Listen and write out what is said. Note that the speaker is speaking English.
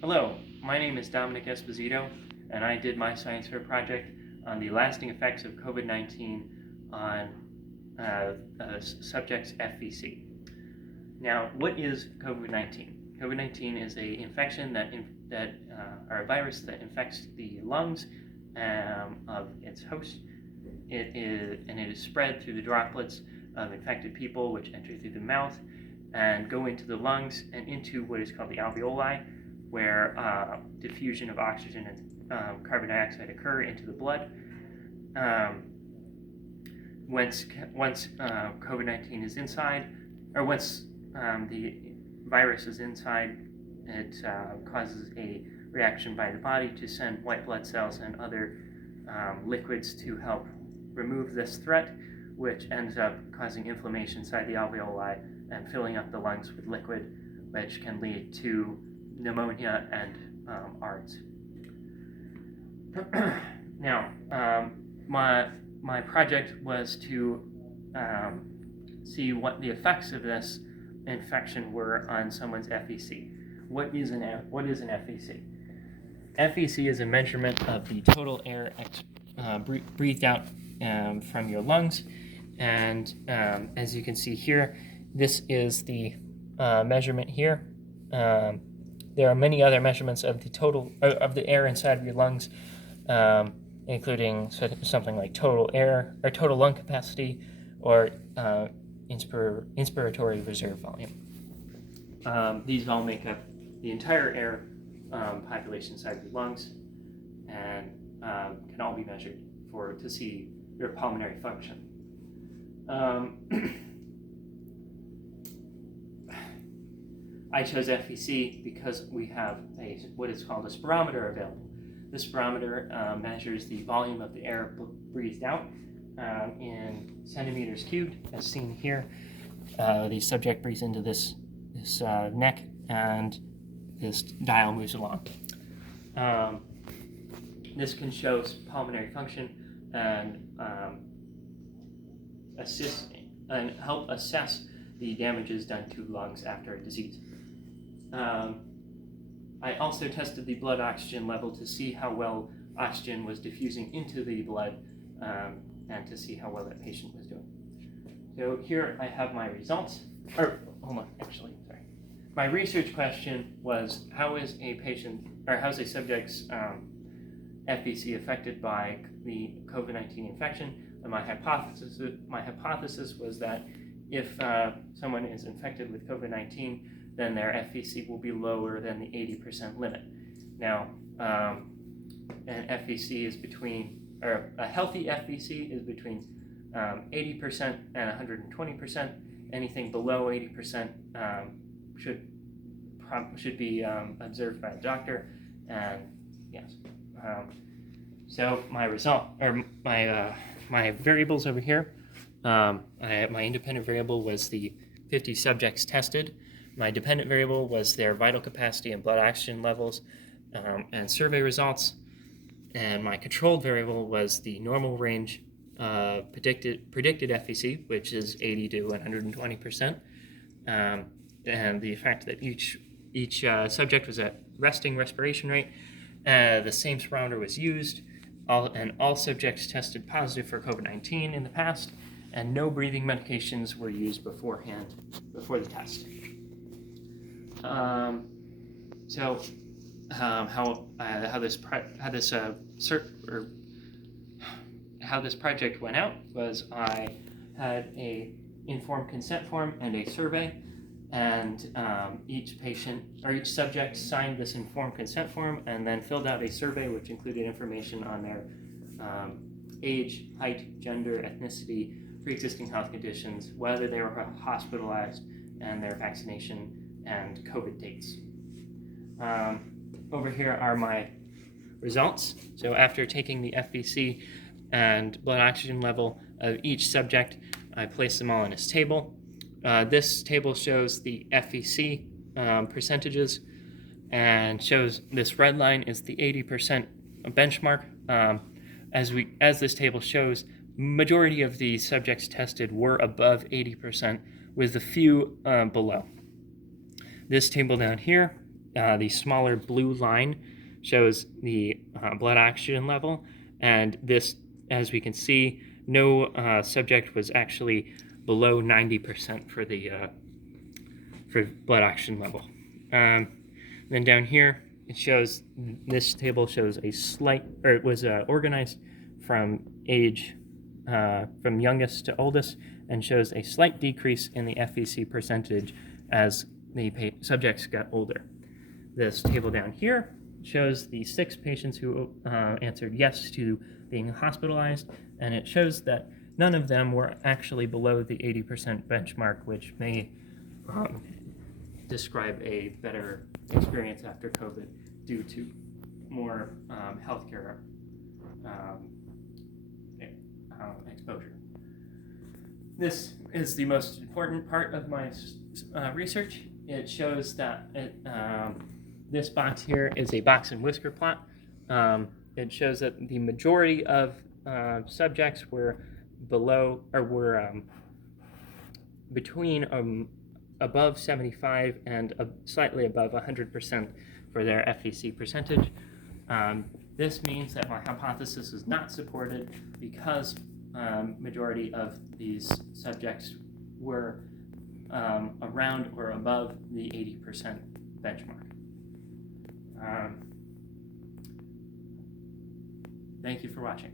Hello, my name is Dominic Esposito, and I did my science fair project on the lasting effects of COVID-19 on subjects' FVC. Now, what is COVID-19? COVID-19 is an infection or a virus that infects the lungs of its host. It is spread through the droplets of infected people, which enter through the mouth and go into the lungs and into what is called the alveoli, where diffusion of oxygen and carbon dioxide occur into the blood. Once COVID-19 is inside, or once the virus is inside, it causes a reaction by the body to send white blood cells and other liquids to help remove this threat, which ends up causing inflammation inside the alveoli and filling up the lungs with liquid, which can lead to pneumonia and ARDS. Now, my project was to see what the effects of this infection were on someone's FVC. What is an FVC? FVC is a measurement of the total air breathed out from your lungs, and as you can see here, this is the measurement here. There are many other measurements of the total of the air inside of your lungs, including something like total air or total lung capacity, or inspiratory reserve volume. These all make up the entire air population inside of your lungs, and can all be measured to see your pulmonary function. I chose FVC because we have what is called a spirometer available. This spirometer measures the volume of the air breathed out in centimeters cubed, as seen here. The subject breathes into this neck, and this dial moves along. This can show pulmonary function and help assess the damages done to lungs after a disease. I also tested the blood oxygen level to see how well oxygen was diffusing into the blood, and to see how well that patient was doing. So here I have my results. My research question was, how is a subject's FVC affected by the COVID-19 infection? And my hypothesis was that if someone is infected with COVID-19, then their FVC will be lower than the 80% limit. Now, an FVC is a healthy FVC is between 80% and 120%. Anything below 80% should be observed by a doctor. And yes, so my my variables over here. My independent variable was the 50 subjects tested. My dependent variable was their vital capacity and blood oxygen levels and survey results. And my controlled variable was the normal range predicted FVC, which is 80 to 120%, and the fact that each subject was at resting respiration rate. The same spirometer was used, and all subjects tested positive for COVID-19 in the past, and no breathing medications were used before the test. How this project went out was I had a informed consent form and a survey, and each subject signed this informed consent form and then filled out a survey which included information on their age, height, gender, ethnicity, pre-existing health conditions, whether they were hospitalized, and their vaccination and COVID dates. Over here are my results. So after taking the FVC and blood oxygen level of each subject, I placed them all in this table. This table shows the FVC percentages, and shows this red line is the 80% benchmark. As this table shows, majority of the subjects tested were above 80%, with a few below. This table down here the smaller blue line shows the blood oxygen level, and this, as we can see, no subject was actually below 90% for the for blood oxygen level. Then down here, it shows, this table shows a slight, or it was organized from age, from youngest to oldest, and shows a slight decrease in the FVC percentage as the subjects got older. This table down here shows the 6 patients who answered yes to being hospitalized, and it shows that none of them were actually below the 80% benchmark, which may describe a better experience after COVID due to more healthcare exposure. This is the most important part of my research. It shows that this box here is a box and whisker plot. It shows that the majority of subjects were below, or were between above 75 and slightly above 100% for their FVC percentage. This means that my hypothesis is not supported because majority of these subjects were around or above the 80% benchmark. Thank you for watching.